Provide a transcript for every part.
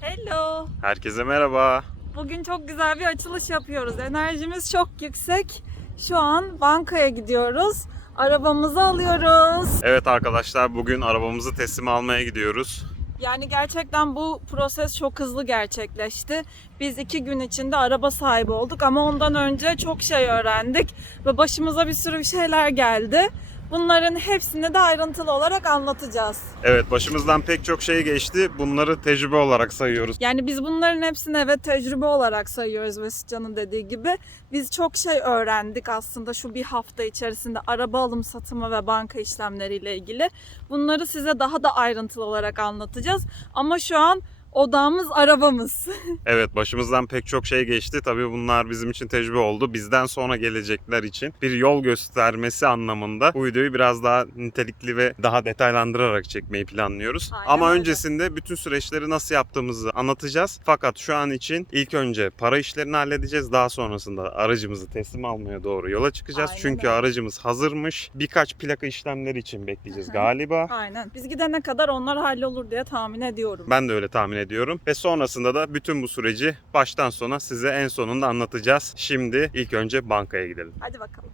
Hello. Herkese merhaba. Bugün çok güzel bir açılış yapıyoruz. Enerjimiz çok yüksek. Şu an bankaya gidiyoruz. Arabamızı alıyoruz. Evet arkadaşlar bugün arabamızı teslim almaya gidiyoruz. Yani gerçekten bu proses çok hızlı gerçekleşti. Biz iki gün içinde araba sahibi olduk ama ondan önce çok şey öğrendik ve başımıza bir sürü şeyler geldi. Bunların hepsini de ayrıntılı olarak anlatacağız. Evet başımızdan pek çok şey geçti. Bunları tecrübe olarak sayıyoruz. Yani biz bunların hepsini evet tecrübe olarak sayıyoruz Mesutcan'ın dediği gibi. Biz çok şey öğrendik aslında şu bir hafta içerisinde araba alım satımı ve banka işlemleriyle ilgili. Bunları size daha da ayrıntılı olarak anlatacağız. Ama şu an odamız arabamız. Evet başımızdan pek çok şey geçti. Tabii bunlar bizim için tecrübe oldu. Bizden sonra gelecekler için bir yol göstermesi anlamında bu videoyu biraz daha nitelikli ve daha detaylandırarak çekmeyi planlıyoruz. Aynen Ama öyle. öncesinde bütün süreçleri nasıl yaptığımızı anlatacağız. Fakat şu an için ilk önce para işlerini halledeceğiz. Daha sonrasında aracımızı teslim almaya doğru yola çıkacağız. Aynen Çünkü öyle. aracımız hazırmış. Birkaç plaka işlemleri için bekleyeceğiz galiba. Aynen. Biz gidene kadar onlar hallolur diye tahmin ediyorum. Ben de öyle tahmin ediyorum. Ve sonrasında da bütün bu süreci baştan sona size en sonunda anlatacağız. Şimdi ilk önce bankaya gidelim. Hadi bakalım.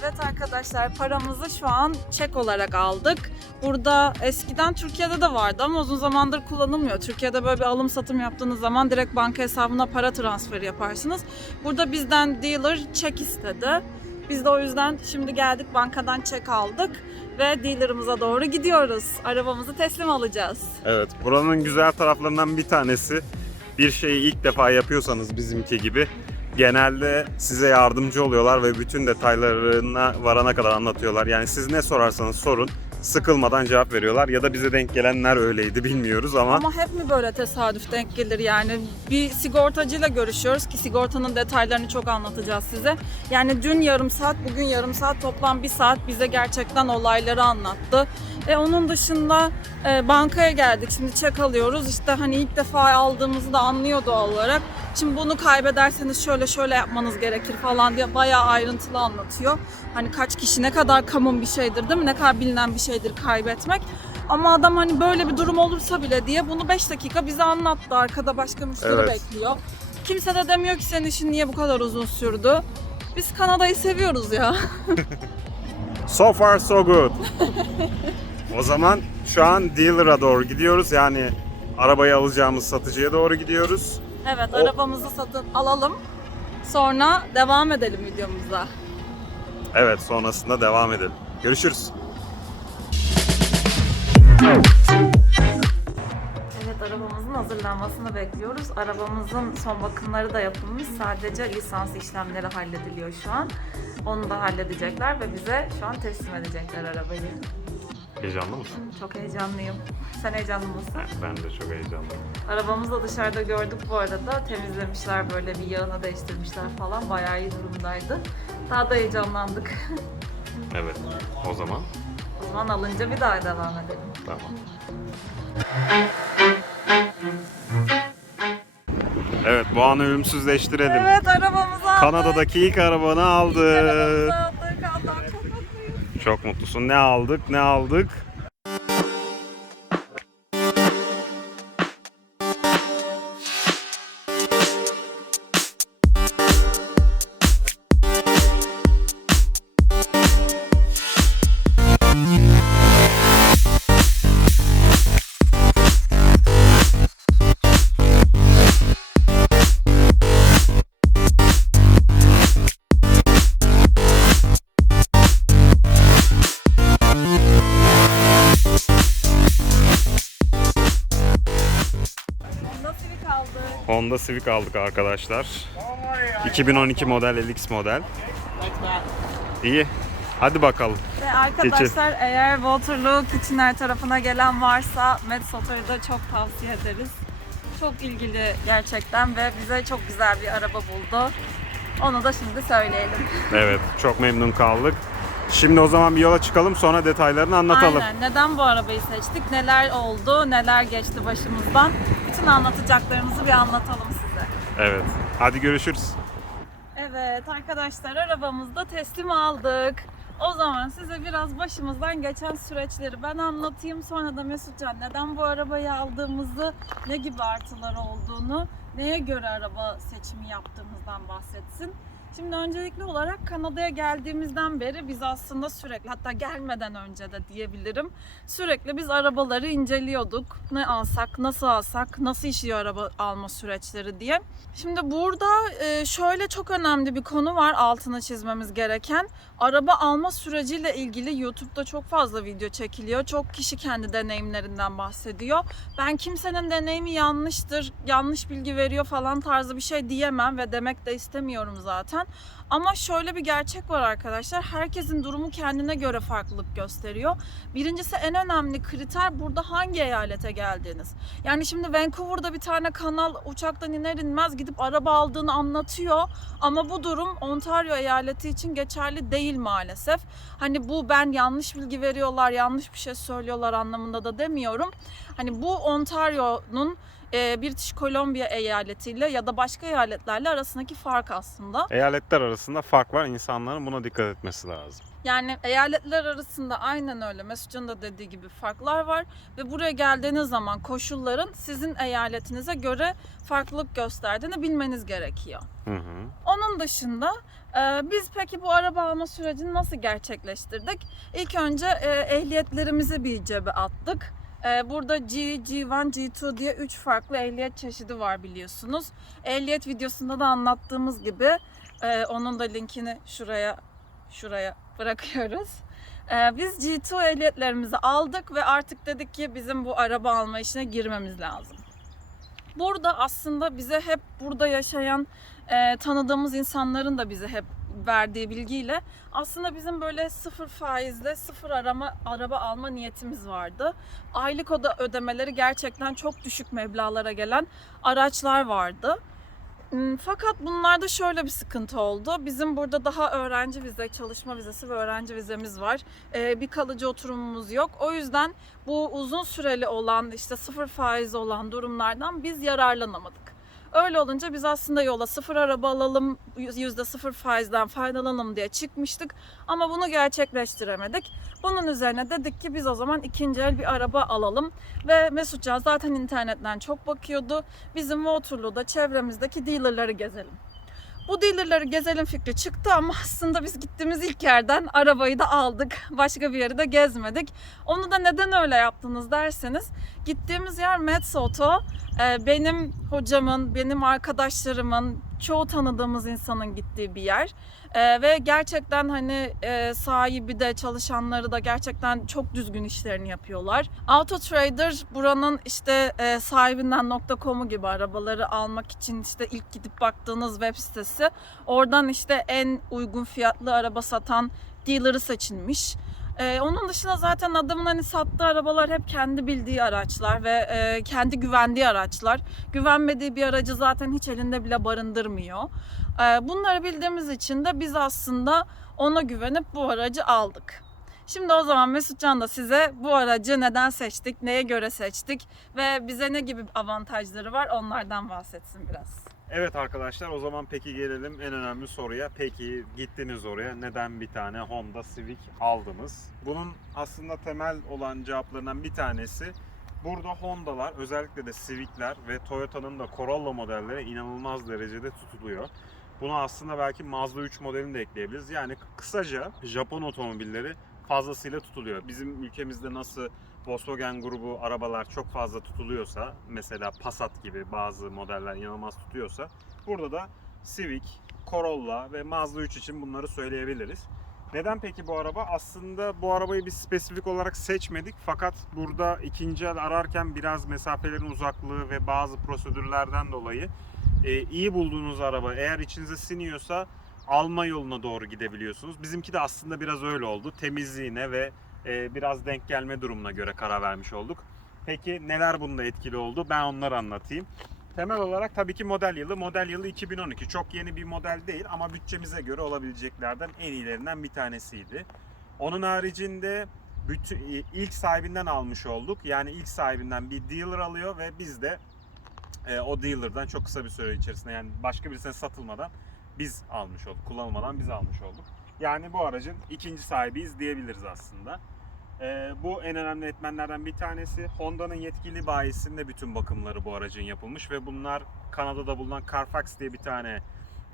Evet arkadaşlar paramızı şu an çek olarak aldık. Burada eskiden Türkiye'de de vardı ama uzun zamandır kullanılmıyor. Türkiye'de böyle bir alım satım yaptığınız zaman direkt banka hesabına para transferi yaparsınız. Burada bizden dealer çek istedi. Biz de o yüzden şimdi geldik bankadan çek aldık ve dealerımıza doğru gidiyoruz. Arabamızı teslim alacağız. Evet, buranın güzel taraflarından bir tanesi bir şeyi ilk defa yapıyorsanız bizimki gibi genelde size yardımcı oluyorlar ve bütün detaylarına varana kadar anlatıyorlar. Yani siz ne sorarsanız sorun sıkılmadan cevap veriyorlar ya da bize denk gelenler öyleydi bilmiyoruz ama Ama hep mi böyle tesadüf denk gelir yani? Bir sigortacıyla görüşüyoruz ki sigortanın detaylarını çok anlatacağız size. Yani dün yarım saat, bugün yarım saat, toplam bir saat bize gerçekten olayları anlattı. E onun dışında e, bankaya geldik. Şimdi çek alıyoruz. İşte hani ilk defa aldığımızı da anlıyor doğal olarak. Şimdi bunu kaybederseniz şöyle şöyle yapmanız gerekir falan diye bayağı ayrıntılı anlatıyor. Hani kaç kişi ne kadar kamun bir şeydir değil mi? Ne kadar bilinen bir şeydir kaybetmek. Ama adam hani böyle bir durum olursa bile diye bunu 5 dakika bize anlattı. Arkada başka müşteri Evet. bekliyor. Kimse de demiyor ki senin işin niye bu kadar uzun sürdü. Biz Kanada'yı seviyoruz ya. so far so good. o zaman şu an dealer'a doğru gidiyoruz. Yani arabayı alacağımız satıcıya doğru gidiyoruz. Evet O- arabamızı satın alalım. Sonra devam edelim videomuza. Evet, sonrasında devam edelim. Görüşürüz. Evet arabamızın hazırlanmasını bekliyoruz. Arabamızın son bakımları da yapılmış. Sadece lisans işlemleri hallediliyor şu an. Onu da halledecekler ve bize şu an teslim edecekler arabayı. Heyecanlı mısın? Çok heyecanlıyım. Sen heyecanlı mısın? Ben de çok heyecanlıyım. Arabamızı da dışarıda gördük bu arada. Temizlemişler böyle bir yağını değiştirmişler falan. Bayağı iyi durumdaydı. Daha da heyecanlandık. Evet. O zaman o zaman alınca bir daha devam edelim. tamam. Evet, bu anı ölümsüzleştirelim. Evet arabamızı aldık. Kanada'daki ilk arabanı aldık. Arabamızı aldık. Çok mutlusun. Ne aldık? Ne aldık? Honda Civic aldık arkadaşlar. 2012 model LX model. İyi. Hadi bakalım. Ve arkadaşlar eğer Waterloo Kitchener tarafına gelen varsa Medsotar'ı da çok tavsiye ederiz. Çok ilgili gerçekten ve bize çok güzel bir araba buldu. Onu da şimdi söyleyelim. Evet, çok memnun kaldık. Şimdi o zaman bir yola çıkalım sonra detaylarını anlatalım. Aynen. Neden bu arabayı seçtik? Neler oldu? Neler geçti başımızdan? bütün anlatacaklarımızı bir anlatalım size. Evet. Hadi görüşürüz. Evet arkadaşlar arabamızda teslim aldık. O zaman size biraz başımızdan geçen süreçleri ben anlatayım. Sonra da Mesutcan neden bu arabayı aldığımızı, ne gibi artıları olduğunu, neye göre araba seçimi yaptığımızdan bahsetsin. Şimdi öncelikli olarak Kanada'ya geldiğimizden beri biz aslında sürekli hatta gelmeden önce de diyebilirim sürekli biz arabaları inceliyorduk. Ne alsak, nasıl alsak, nasıl işliyor araba alma süreçleri diye. Şimdi burada e, şöyle çok önemli bir konu var altına çizmemiz gereken. Araba alma süreciyle ilgili YouTube'da çok fazla video çekiliyor. Çok kişi kendi deneyimlerinden bahsediyor. Ben kimsenin deneyimi yanlıştır, yanlış bilgi veriyor falan tarzı bir şey diyemem ve demek de istemiyorum zaten. Ama şöyle bir gerçek var arkadaşlar. Herkesin durumu kendine göre farklılık gösteriyor. Birincisi en önemli kriter burada hangi eyalete geldiğiniz. Yani şimdi Vancouver'da bir tane kanal uçaktan iner inmez gidip araba aldığını anlatıyor. Ama bu durum Ontario eyaleti için geçerli değil maalesef. Hani bu ben yanlış bilgi veriyorlar, yanlış bir şey söylüyorlar anlamında da demiyorum. Hani bu Ontario'nun e, British Columbia eyaletiyle ya da başka eyaletlerle arasındaki fark aslında. Eyaletler arasında fark var. İnsanların buna dikkat etmesi lazım. Yani eyaletler arasında aynen öyle Mesut'un da dediği gibi farklar var ve buraya geldiğiniz zaman koşulların sizin eyaletinize göre farklılık gösterdiğini bilmeniz gerekiyor. Hı hı. Onun dışında e, biz peki bu araba alma sürecini nasıl gerçekleştirdik? İlk önce e, ehliyetlerimizi bir cebe attık. E, burada G, G1, G2 diye 3 farklı ehliyet çeşidi var biliyorsunuz. Ehliyet videosunda da anlattığımız gibi e, onun da linkini şuraya şuraya bırakıyoruz. E, biz G2 ehliyetlerimizi aldık ve artık dedik ki bizim bu araba alma işine girmemiz lazım. Burada aslında bize hep burada yaşayan e, tanıdığımız insanların da bize hep verdiği bilgiyle aslında bizim böyle sıfır faizle sıfır arama araba alma niyetimiz vardı. Aylık oda ödemeleri gerçekten çok düşük meblağlara gelen araçlar vardı. Hmm, Fakat bunlarda şöyle bir sıkıntı oldu. Bizim burada daha öğrenci vize, çalışma vizesi ve öğrenci vizemiz var. Ee, bir kalıcı oturumumuz yok. O yüzden bu uzun süreli olan işte sıfır faiz olan durumlardan biz yararlanamadık. Öyle olunca biz aslında yola sıfır araba alalım, yüzde sıfır faizden faydalanalım diye çıkmıştık. Ama bunu gerçekleştiremedik. Bunun üzerine dedik ki biz o zaman ikinci el bir araba alalım. Ve Mesutcan zaten internetten çok bakıyordu. Bizim Waterloo'da çevremizdeki dealerları gezelim. Bu dealerları gezelim fikri çıktı ama aslında biz gittiğimiz ilk yerden arabayı da aldık. Başka bir yeri de gezmedik. Onu da neden öyle yaptınız derseniz gittiğimiz yer Mets Auto. Ee, Benim hocamın, benim arkadaşlarımın, çoğu tanıdığımız insanın gittiği bir yer. Ee, ve gerçekten hani e, sahibi de çalışanları da gerçekten çok düzgün işlerini yapıyorlar. Auto Trader buranın işte e, sahibinden .com'u gibi arabaları almak için işte ilk gidip baktığınız web sitesi. Oradan işte en uygun fiyatlı araba satan dealer'ı seçilmiş. Ee, onun dışında zaten adamın hani sattığı arabalar hep kendi bildiği araçlar ve e, kendi güvendiği araçlar. Güvenmediği bir aracı zaten hiç elinde bile barındırmıyor. Ee, bunları bildiğimiz için de biz aslında ona güvenip bu aracı aldık. Şimdi o zaman Mesutcan da size bu aracı neden seçtik, neye göre seçtik ve bize ne gibi avantajları var onlardan bahsetsin biraz. Evet arkadaşlar o zaman peki gelelim en önemli soruya. Peki gittiniz oraya neden bir tane Honda Civic aldınız? Bunun aslında temel olan cevaplarından bir tanesi burada Honda'lar özellikle de Civic'ler ve Toyota'nın da Corolla modelleri inanılmaz derecede tutuluyor. Buna aslında belki Mazda 3 modelini de ekleyebiliriz. Yani kısaca Japon otomobilleri fazlasıyla tutuluyor. Bizim ülkemizde nasıl Volkswagen grubu arabalar çok fazla tutuluyorsa mesela Passat gibi bazı modeller inanılmaz tutuyorsa burada da Civic, Corolla ve Mazda 3 için bunları söyleyebiliriz. Neden peki bu araba? Aslında bu arabayı biz spesifik olarak seçmedik fakat burada ikinci el ararken biraz mesafelerin uzaklığı ve bazı prosedürlerden dolayı e, iyi bulduğunuz araba eğer içinize siniyorsa alma yoluna doğru gidebiliyorsunuz. Bizimki de aslında biraz öyle oldu. Temizliğine ve e, biraz denk gelme durumuna göre karar vermiş olduk. Peki neler bunda etkili oldu? Ben onları anlatayım. Temel olarak tabii ki model yılı. Model yılı 2012. Çok yeni bir model değil ama bütçemize göre olabileceklerden en iyilerinden bir tanesiydi. Onun haricinde bütün, ilk sahibinden almış olduk. Yani ilk sahibinden bir dealer alıyor ve biz de e, o dealer'dan çok kısa bir süre içerisinde yani başka birisine satılmadan biz almış olduk. Kullanılmadan biz almış olduk. Yani bu aracın ikinci sahibiyiz diyebiliriz aslında. E, bu en önemli etmenlerden bir tanesi. Honda'nın yetkili bayisinde bütün bakımları bu aracın yapılmış ve bunlar Kanada'da bulunan Carfax diye bir tane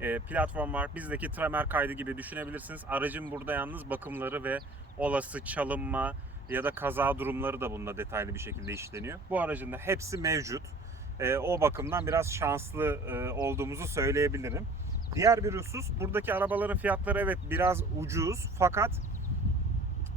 e, platform var. Bizdeki Tremer kaydı gibi düşünebilirsiniz. Aracın burada yalnız bakımları ve olası çalınma ya da kaza durumları da bunda detaylı bir şekilde işleniyor. Bu aracın da hepsi mevcut. E, o bakımdan biraz şanslı e, olduğumuzu söyleyebilirim. Diğer bir husus buradaki arabaların fiyatları evet biraz ucuz fakat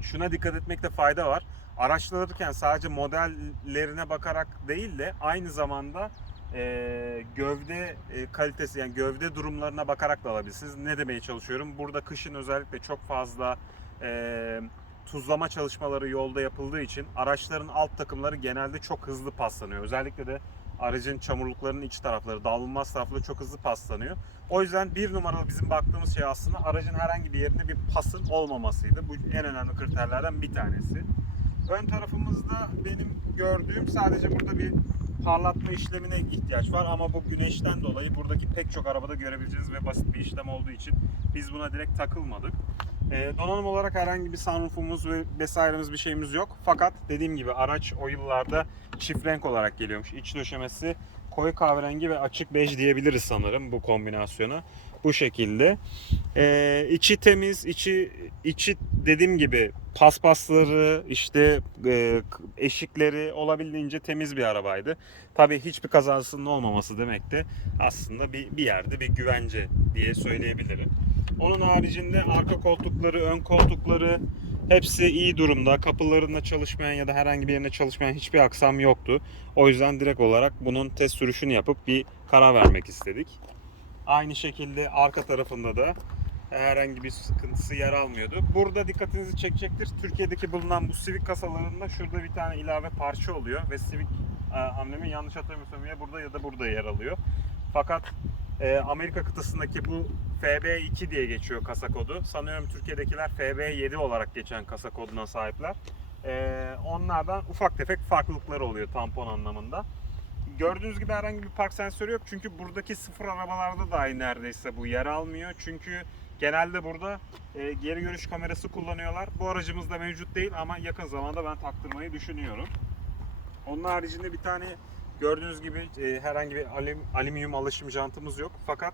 şuna dikkat etmekte fayda var. Araçlanırken sadece modellerine bakarak değil de aynı zamanda e, gövde e, kalitesi yani gövde durumlarına bakarak da alabilirsiniz. Ne demeye çalışıyorum? Burada kışın özellikle çok fazla e, tuzlama çalışmaları yolda yapıldığı için araçların alt takımları genelde çok hızlı paslanıyor. Özellikle de aracın çamurluklarının iç tarafları, dağılmaz tarafları çok hızlı paslanıyor. O yüzden bir numaralı bizim baktığımız şey aslında aracın herhangi bir yerinde bir pasın olmamasıydı. Bu en önemli kriterlerden bir tanesi. Ön tarafımızda benim gördüğüm sadece burada bir parlatma işlemine ihtiyaç var ama bu güneşten dolayı buradaki pek çok arabada görebileceğiniz ve basit bir işlem olduğu için biz buna direkt takılmadık. Ee, donanım olarak herhangi bir sunroofumuz ve vesairemiz bir şeyimiz yok. Fakat dediğim gibi araç o yıllarda çift renk olarak geliyormuş. İç döşemesi koyu kahverengi ve açık bej diyebiliriz sanırım bu kombinasyona. Bu şekilde. Ee, içi temiz, içi içi dediğim gibi paspasları, işte e, eşikleri olabildiğince temiz bir arabaydı. Tabii hiçbir kazasının olmaması demek de aslında bir, bir yerde bir güvence diye söyleyebilirim. Onun haricinde arka koltukları, ön koltukları hepsi iyi durumda. Kapılarında çalışmayan ya da herhangi bir yerine çalışmayan hiçbir aksam yoktu. O yüzden direkt olarak bunun test sürüşünü yapıp bir karar vermek istedik. Aynı şekilde arka tarafında da herhangi bir sıkıntısı yer almıyordu. Burada dikkatinizi çekecektir. Türkiye'deki bulunan bu Civic kasalarında şurada bir tane ilave parça oluyor ve Civic e, amblemi yanlış hatırlamıyorsam ya burada ya da burada yer alıyor. Fakat e, Amerika kıtasındaki bu FB2 diye geçiyor kasa kodu. Sanıyorum Türkiye'dekiler FB7 olarak geçen kasa koduna sahipler. E, onlardan ufak tefek farklılıkları oluyor tampon anlamında. Gördüğünüz gibi herhangi bir park sensörü yok çünkü buradaki sıfır arabalarda dahi neredeyse bu yer almıyor. Çünkü genelde burada e, geri görüş kamerası kullanıyorlar. Bu aracımızda mevcut değil ama yakın zamanda ben taktırmayı düşünüyorum. Onun haricinde bir tane gördüğünüz gibi e, herhangi bir alüm- alüminyum alışım jantımız yok. Fakat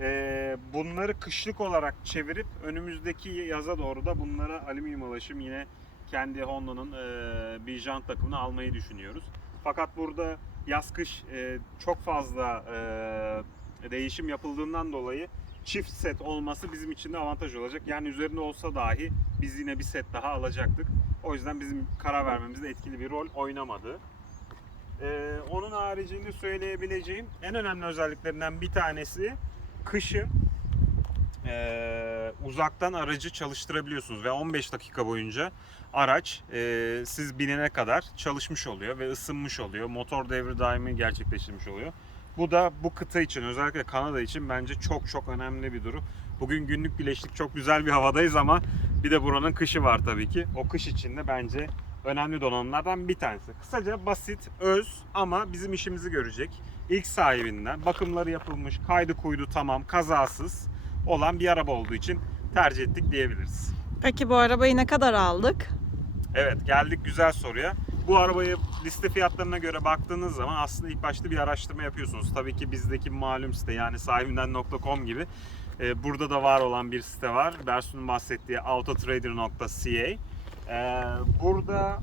e, bunları kışlık olarak çevirip önümüzdeki yaza doğru da bunlara alüminyum alışım yine kendi Honda'nın e, bir jant takımını almayı düşünüyoruz. Fakat burada yaz kış e, çok fazla e, değişim yapıldığından dolayı çift set olması bizim için de avantaj olacak. Yani üzerinde olsa dahi biz yine bir set daha alacaktık. O yüzden bizim karar vermemizde etkili bir rol oynamadı. Ee, onun haricinde söyleyebileceğim en önemli özelliklerinden bir tanesi kışın ee, uzaktan aracı çalıştırabiliyorsunuz ve 15 dakika boyunca araç ee, siz binene kadar çalışmış oluyor ve ısınmış oluyor. Motor devri daimi gerçekleştirmiş oluyor. Bu da bu kıta için özellikle Kanada için bence çok çok önemli bir durum. Bugün günlük güneşlik çok güzel bir havadayız ama bir de buranın kışı var tabii ki. O kış için de bence önemli donanımlardan bir tanesi. Kısaca basit, öz ama bizim işimizi görecek. İlk sahibinden bakımları yapılmış, kaydı kuydu tamam, kazasız olan bir araba olduğu için tercih ettik diyebiliriz. Peki bu arabayı ne kadar aldık? Evet geldik güzel soruya. Bu arabayı liste fiyatlarına göre baktığınız zaman aslında ilk başta bir araştırma yapıyorsunuz. Tabii ki bizdeki malum site yani sahibinden.com gibi burada da var olan bir site var. Bersun'un bahsettiği autotrader.ca. E, burada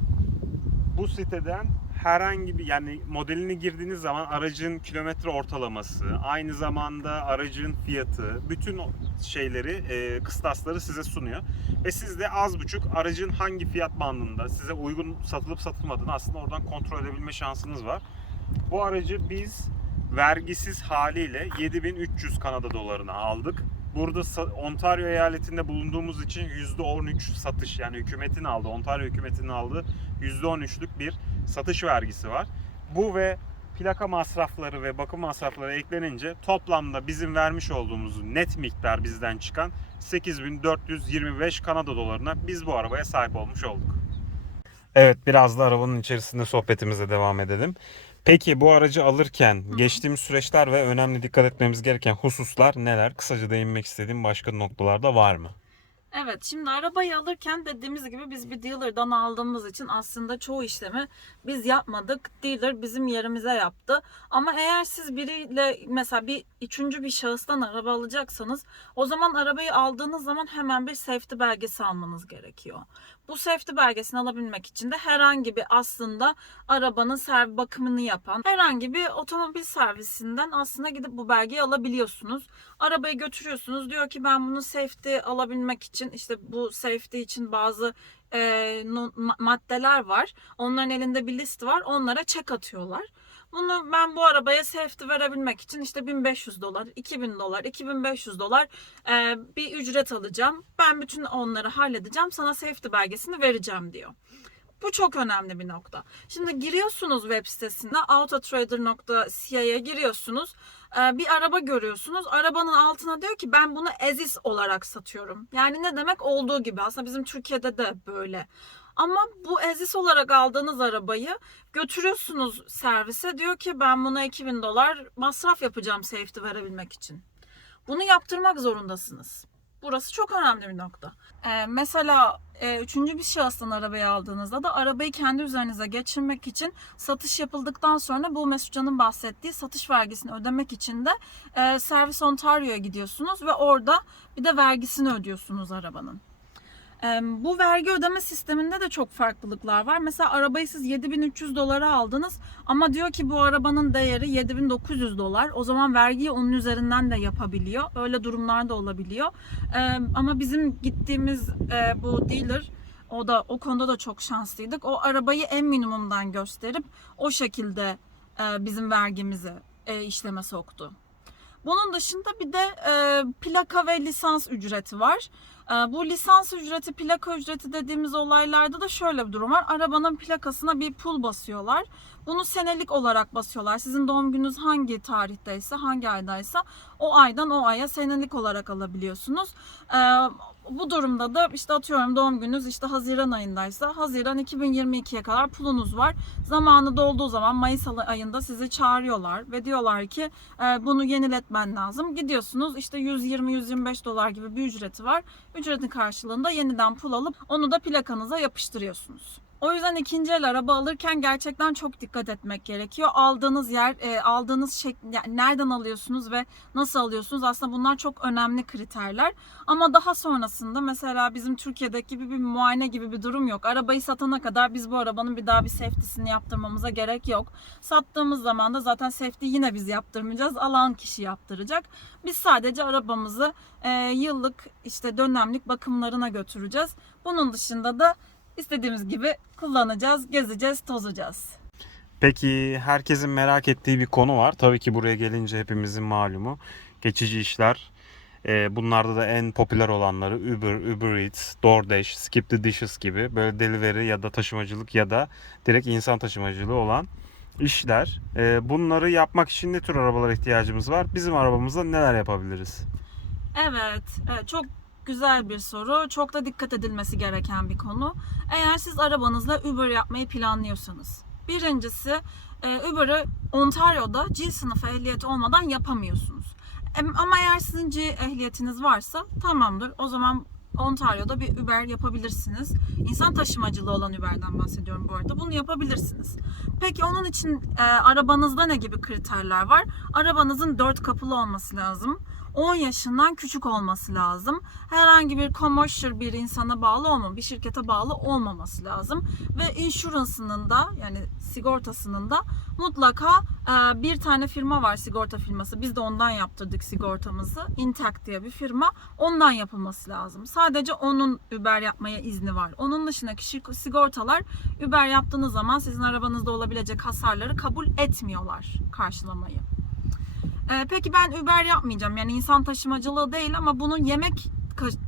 bu siteden herhangi bir yani modelini girdiğiniz zaman aracın kilometre ortalaması, aynı zamanda aracın fiyatı, bütün şeyleri, e, kıstasları size sunuyor. Ve siz de az buçuk aracın hangi fiyat bandında size uygun satılıp satılmadığını aslında oradan kontrol edebilme şansınız var. Bu aracı biz vergisiz haliyle 7300 Kanada dolarına aldık. Burada Ontario eyaletinde bulunduğumuz için %13 satış yani hükümetin aldığı, Ontario hükümetinin aldığı %13'lük bir satış vergisi var. Bu ve plaka masrafları ve bakım masrafları eklenince toplamda bizim vermiş olduğumuz net miktar bizden çıkan 8425 Kanada dolarına biz bu arabaya sahip olmuş olduk. Evet biraz da arabanın içerisinde sohbetimize devam edelim. Peki bu aracı alırken geçtiğimiz süreçler ve önemli dikkat etmemiz gereken hususlar neler? Kısaca değinmek istediğim başka noktalarda var mı? Evet şimdi arabayı alırken dediğimiz gibi biz bir dealer'dan aldığımız için aslında çoğu işlemi biz yapmadık. Dealer bizim yerimize yaptı. Ama eğer siz biriyle mesela bir üçüncü bir şahıstan araba alacaksanız o zaman arabayı aldığınız zaman hemen bir safety belgesi almanız gerekiyor. Bu safety belgesini alabilmek için de herhangi bir aslında arabanın serv bakımını yapan herhangi bir otomobil servisinden aslında gidip bu belgeyi alabiliyorsunuz. Arabayı götürüyorsunuz diyor ki ben bunu safety alabilmek için işte bu safety için bazı e, maddeler var. Onların elinde bir list var. Onlara çek atıyorlar. Bunu ben bu arabaya safety verebilmek için işte 1500 dolar, 2000 dolar, 2500 dolar e, bir ücret alacağım. Ben bütün onları halledeceğim. Sana safety belgesini vereceğim diyor. Bu çok önemli bir nokta. Şimdi giriyorsunuz web sitesine autotrader.ca'ya giriyorsunuz. Bir araba görüyorsunuz. Arabanın altına diyor ki ben bunu ezis olarak satıyorum. Yani ne demek olduğu gibi aslında bizim Türkiye'de de böyle. Ama bu ezis olarak aldığınız arabayı götürüyorsunuz servise. Diyor ki ben buna 2000 dolar masraf yapacağım safety verebilmek için. Bunu yaptırmak zorundasınız. Burası çok önemli bir nokta. Ee, mesela e, üçüncü bir şahıstan arabayı aldığınızda da arabayı kendi üzerinize geçirmek için satış yapıldıktan sonra bu Mesutcan'ın bahsettiği satış vergisini ödemek için de e, Service Ontario'ya gidiyorsunuz ve orada bir de vergisini ödüyorsunuz arabanın. Bu vergi ödeme sisteminde de çok farklılıklar var. Mesela arabayı siz 7300 dolara aldınız ama diyor ki bu arabanın değeri 7900 dolar. O zaman vergiyi onun üzerinden de yapabiliyor. Öyle durumlar da olabiliyor. Ama bizim gittiğimiz e, bu dealer o da o konuda da çok şanslıydık. O arabayı en minimumdan gösterip o şekilde e, bizim vergimizi e, işleme soktu. Bunun dışında bir de plaka ve lisans ücreti var. E, bu lisans ücreti, plaka ücreti dediğimiz olaylarda da şöyle bir durum var. Arabanın plakasına bir pul basıyorlar. Bunu senelik olarak basıyorlar. Sizin doğum gününüz hangi tarihteyse, hangi aydaysa o aydan o aya senelik olarak alabiliyorsunuz. Bu durumda da işte atıyorum doğum gününüz işte Haziran ayındaysa Haziran 2022'ye kadar pulunuz var. Zamanı dolduğu zaman Mayıs ayında sizi çağırıyorlar ve diyorlar ki e, bunu yeniletmen lazım. Gidiyorsunuz işte 120-125 dolar gibi bir ücreti var. Ücretin karşılığında yeniden pul alıp onu da plakanıza yapıştırıyorsunuz. O yüzden ikinci el araba alırken gerçekten çok dikkat etmek gerekiyor. Aldığınız yer, e, aldığınız şey, yani nereden alıyorsunuz ve nasıl alıyorsunuz aslında bunlar çok önemli kriterler. Ama daha sonrasında mesela bizim Türkiye'deki gibi bir muayene gibi bir durum yok. Arabayı satana kadar biz bu arabanın bir daha bir safety'sini yaptırmamıza gerek yok. Sattığımız zaman da zaten safety yine biz yaptırmayacağız. Alan kişi yaptıracak. Biz sadece arabamızı e, yıllık işte dönemlik bakımlarına götüreceğiz. Bunun dışında da istediğimiz gibi kullanacağız, gezeceğiz, tozacağız. Peki herkesin merak ettiği bir konu var. Tabii ki buraya gelince hepimizin malumu. Geçici işler. Ee, bunlarda da en popüler olanları Uber, Uber Eats, DoorDash, Skip the Dishes gibi böyle delivery ya da taşımacılık ya da direkt insan taşımacılığı olan işler. Ee, bunları yapmak için ne tür arabalara ihtiyacımız var? Bizim arabamızda neler yapabiliriz? Evet, evet çok güzel bir soru. Çok da dikkat edilmesi gereken bir konu. Eğer siz arabanızla Uber yapmayı planlıyorsanız. Birincisi e, Uber'ı Ontario'da G sınıfı ehliyeti olmadan yapamıyorsunuz. Em- Ama eğer sizin G ehliyetiniz varsa tamamdır. O zaman Ontario'da bir Uber yapabilirsiniz. İnsan taşımacılığı olan Uber'den bahsediyorum bu arada. Bunu yapabilirsiniz. Peki onun için e, arabanızda ne gibi kriterler var? Arabanızın dört kapılı olması lazım. 10 yaşından küçük olması lazım. Herhangi bir commercial bir insana bağlı olma, bir şirkete bağlı olmaması lazım. Ve insurance'ının da yani sigortasının da mutlaka e, bir tane firma var sigorta firması. Biz de ondan yaptırdık sigortamızı. Intact diye bir firma. Ondan yapılması lazım. Sadece onun Uber yapmaya izni var. Onun dışındaki sigortalar Uber yaptığınız zaman sizin arabanızda olabilecek hasarları kabul etmiyorlar karşılamayı. Ee, peki ben Uber yapmayacağım. Yani insan taşımacılığı değil ama bunun yemek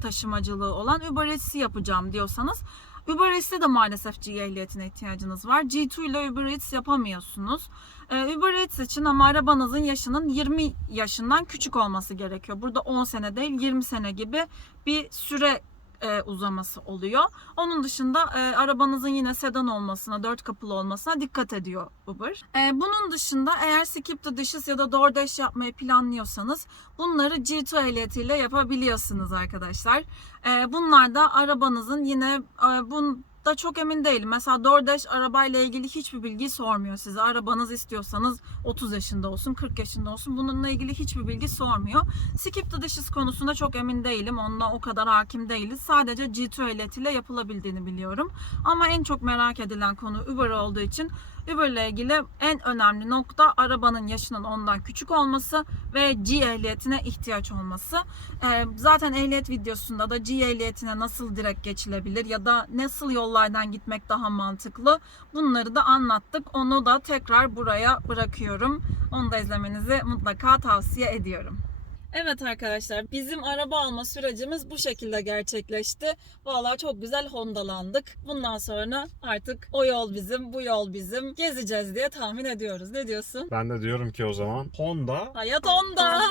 taşımacılığı olan Uber Eats'i yapacağım diyorsanız Uber Eats'te de maalesef G ehliyetine ihtiyacınız var. G2 ile Uber Eats yapamıyorsunuz. Ee, Uber Eats için ama arabanızın yaşının 20 yaşından küçük olması gerekiyor. Burada 10 sene değil 20 sene gibi bir süre e, uzaması oluyor. Onun dışında e, arabanızın yine sedan olmasına, dört kapılı olmasına dikkat ediyor Uber. E, bunun dışında eğer Skip the Dishes ya da DoorDash yapmayı planlıyorsanız bunları G2 ehliyetiyle yapabiliyorsunuz arkadaşlar. E, bunlar da arabanızın yine e, bun da çok emin değilim. Mesela DoorDash arabayla ilgili hiçbir bilgi sormuyor size. Arabanız istiyorsanız 30 yaşında olsun, 40 yaşında olsun. Bununla ilgili hiçbir bilgi sormuyor. Skip the dishes konusunda çok emin değilim. Onunla o kadar hakim değiliz. Sadece G2 ehliyetiyle yapılabildiğini biliyorum. Ama en çok merak edilen konu Uber olduğu için Uber ile ilgili en önemli nokta arabanın yaşının ondan küçük olması ve G ehliyetine ihtiyaç olması. Ee, zaten ehliyet videosunda da G ehliyetine nasıl direkt geçilebilir ya da nasıl yollardan gitmek daha mantıklı bunları da anlattık. Onu da tekrar buraya bırakıyorum. Onu da izlemenizi mutlaka tavsiye ediyorum. Evet arkadaşlar bizim araba alma sürecimiz bu şekilde gerçekleşti. Vallahi çok güzel Honda'landık. Bundan sonra artık o yol bizim, bu yol bizim. Gezeceğiz diye tahmin ediyoruz. Ne diyorsun? Ben de diyorum ki o zaman Honda. Hayat Honda.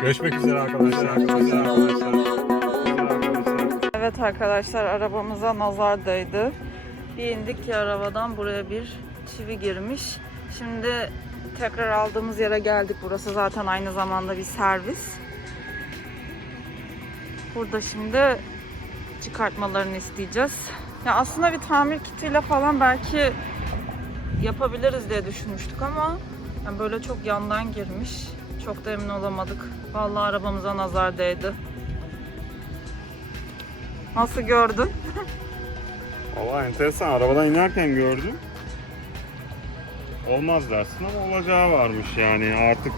Görüşmek üzere arkadaşlar. arkadaşlar, Evet arkadaşlar arabamıza nazar değdi. Bir indik ki arabadan buraya bir çivi girmiş. Şimdi tekrar aldığımız yere geldik. Burası zaten aynı zamanda bir servis. Burada şimdi çıkartmalarını isteyeceğiz. Ya aslında bir tamir kitiyle falan belki yapabiliriz diye düşünmüştük ama yani böyle çok yandan girmiş. Çok da emin olamadık. Vallahi arabamıza nazar değdi. Nasıl gördün? Valla enteresan. Arabadan inerken gördüm. Olmaz dersin ama olacağı varmış yani artık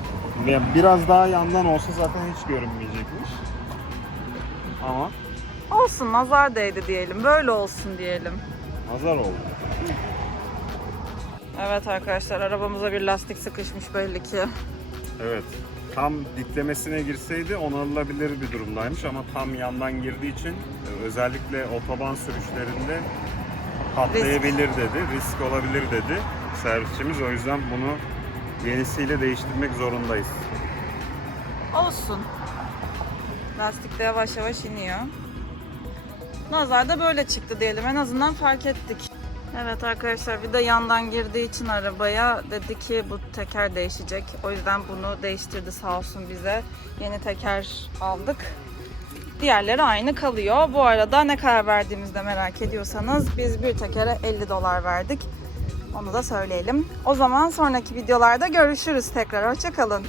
ve biraz daha yandan olsa zaten hiç görünmeyecekmiş. Ama Olsun nazar değdi diyelim. Böyle olsun diyelim. nazar oldu. Evet arkadaşlar arabamıza bir lastik sıkışmış belli ki. Evet. Tam diklemesine girseydi onarılabilir bir durumdaymış ama tam yandan girdiği için e, özellikle otoban sürüşlerinde patlayabilir dedi, risk olabilir dedi servisçimiz. O yüzden bunu yenisiyle değiştirmek zorundayız. Olsun. Lastik de yavaş yavaş iniyor. Nazar da böyle çıktı diyelim. En azından fark ettik. Evet arkadaşlar bir de yandan girdiği için arabaya dedi ki bu teker değişecek. O yüzden bunu değiştirdi sağ olsun bize. Yeni teker aldık. Diğerleri aynı kalıyor. Bu arada ne kadar verdiğimizde merak ediyorsanız biz bir tekere 50 dolar verdik. Onu da söyleyelim. O zaman sonraki videolarda görüşürüz tekrar. Hoşçakalın.